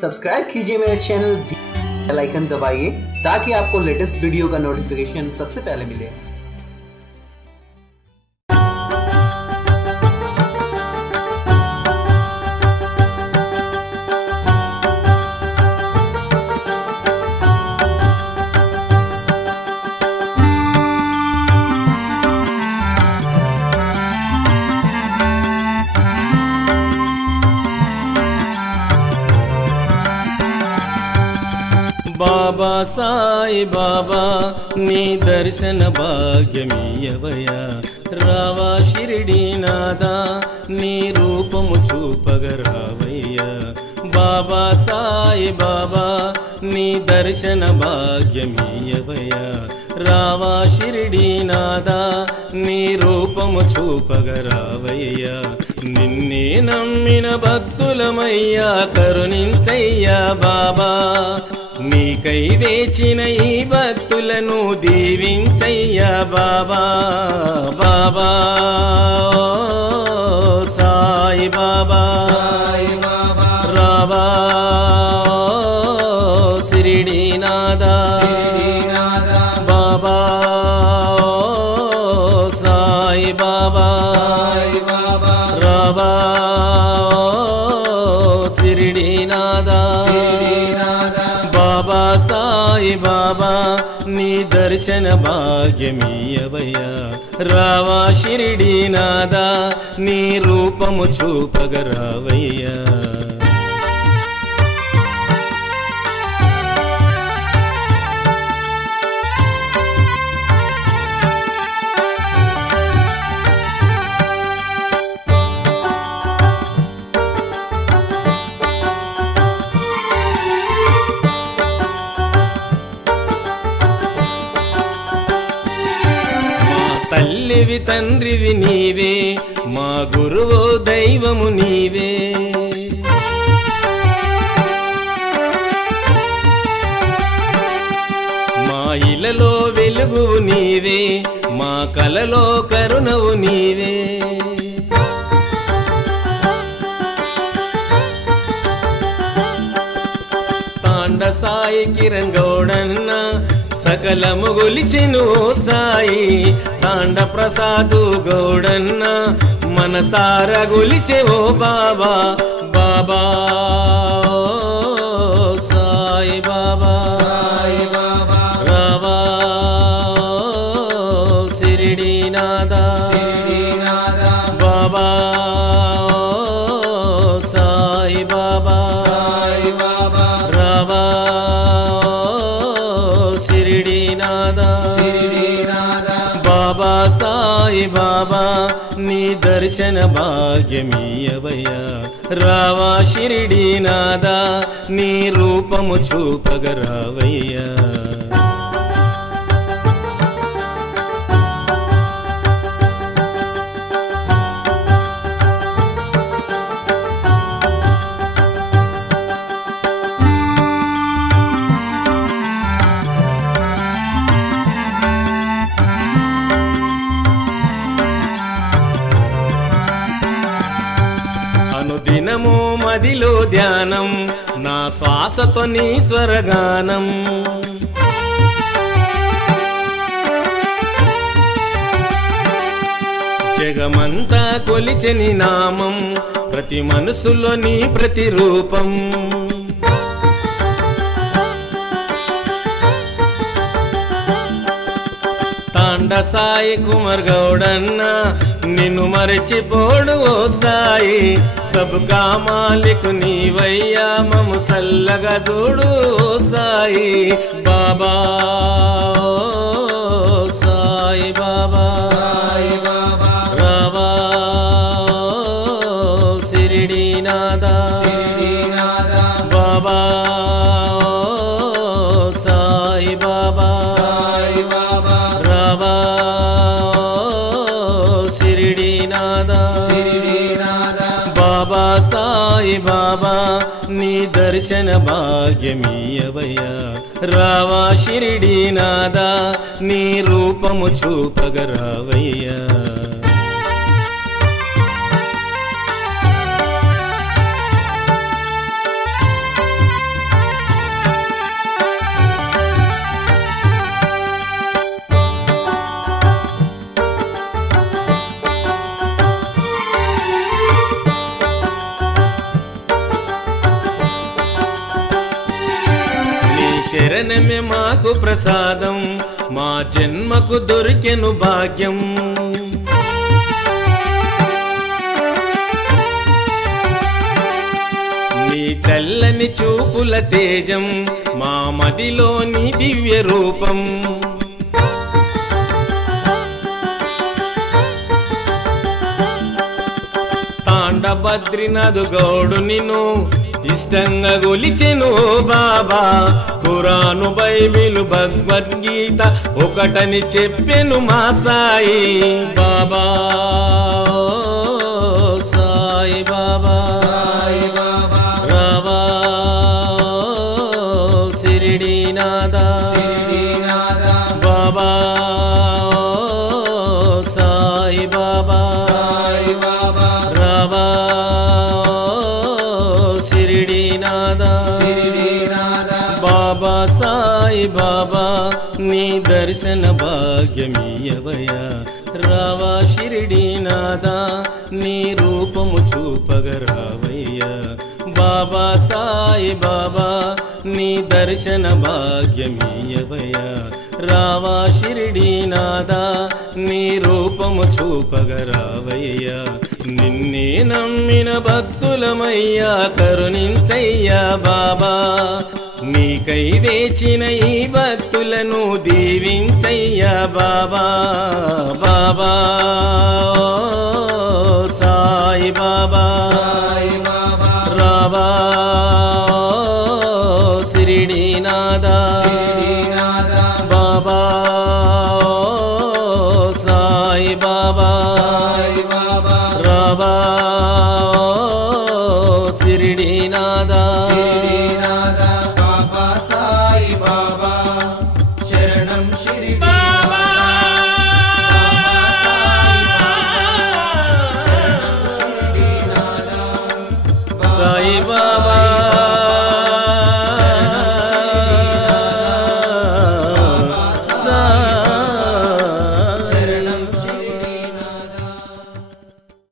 Subscribe कीजिए मेरे channel भी, बेल आइकन दबाइए ताकि आपको लेटेस्ट वीडियो का नोटिफिकेशन सबसे पहले मिले। బాబా సాయి బాబా నీ దర్శన భాగ్యమీయవయ్యా రావా షిరిడి నాదా నీ రూపము చూపగరావయ్యా బాబా సాయి బాబా నీ దర్శన భాగ్యమీయవయ్యా రావా షిరిడి నాదా నీ రూపము చూపగరావయ్యా నిన్నే నమ్మిన భక్తులమయ్యా కరుణించయ్యా బాబా నీకై వేచిన ఈ భక్తులను దీవించయ్యా బాబా బాబా సాయి బాబా రావా షిరిడి నాదా బాబా సాయి బాబా రావా షిరిడి నాదా బాబా సాయి బాబా నీ దర్శన భాగ్యమీయవయ్యా రావా షిరిడి నాదా నీ రూపము చూపగరావయ్యా తల్లివి తండ్రివి నీవే మా గురువో దైవము నీవే మా ఇలలో వెలుగువు నీవే మా కలలో కరుణవు నీవే తాండ సాయి కిరణ్ గౌడన్న సకలము గొలిచెను సాయి తాండ ప్రసాదు గౌడన్న మనసార గొలిచె ఓ బాబా బాబా సాయి బాబా రావా షిరిడి నాదా బాబా సాయి బాబా రావా షిరిడి నాదా బాబా సాయి బాబా నీ దర్శన భాగ్యమీయవయ్యా రావా షిరిడి నాదా నీ రూపము చూపగరావయ్యా అనుదినము మదిలో ధ్యానం నా శ్వాసతో నీ స్వరగానం జగమంతా కొలిచెని నామం ప్రతి మనసులో నీ ప్రతిరూపం తాండ సాయి కుమార్ గౌడన్న నిన్ను మరచిపోడు ఓ సాయి సబ్కా మాలిక్ నీవయ్యా మము సల్లగా చూడు ఓ సాయి బాబా సాయి బాబా రావా షిరిడి నాదా బాబా సాయి బాబా రావా షిరిడి నాదా బాబా సాయి బాబా నీ దర్శన భాగ్యమీయవయ్యా రావా షిరిడి నాదా నీ రూపము చూపగరావయ్యా శరణమే మాకు ప్రసాదం, మా జన్మకు దొరికెను భాగ్యం. నీ చల్లని చూపుల తేజం, మా మదిలోని దివ్య రూపం. తాండభద్రినాథు గౌడు నిన్ను ఇష్టంగా గొలిచెను బాబా. ఖురాను బైబిలు భగవద్గీత ఒకటని చెప్పెను మా సాయి బాబా. సాయి బాబా రావా షిరిడీనాథా బాబా. సాయి బాబా రావా షిరిడీనాథా బాబా. సాయి బాబా నీ దర్శన భాగ్యమీయవయ్యా. రావా షిరిడీనాథా నీ రూపము చూపగరావయ్యా. బాబా సాయి బాబా నీ దర్శన భాగ్యమీయవయ్యా. రావా షిరిడీనాథా నీ రూపము చూపగరావయ్యా. నిన్నే నమ్మిన భక్తులమయ్యా కరుణించయ్యా బాబా. నీకై వేచిన ఈ భక్తులను దీవించయ్యా బాబా. బాబా సాయి బాబా రావా షిరిడీనాథా బాబా. సాయి బాబా రావా షిరిడీనాథా బాబా సాయి బాబా శరణం షిరిడి.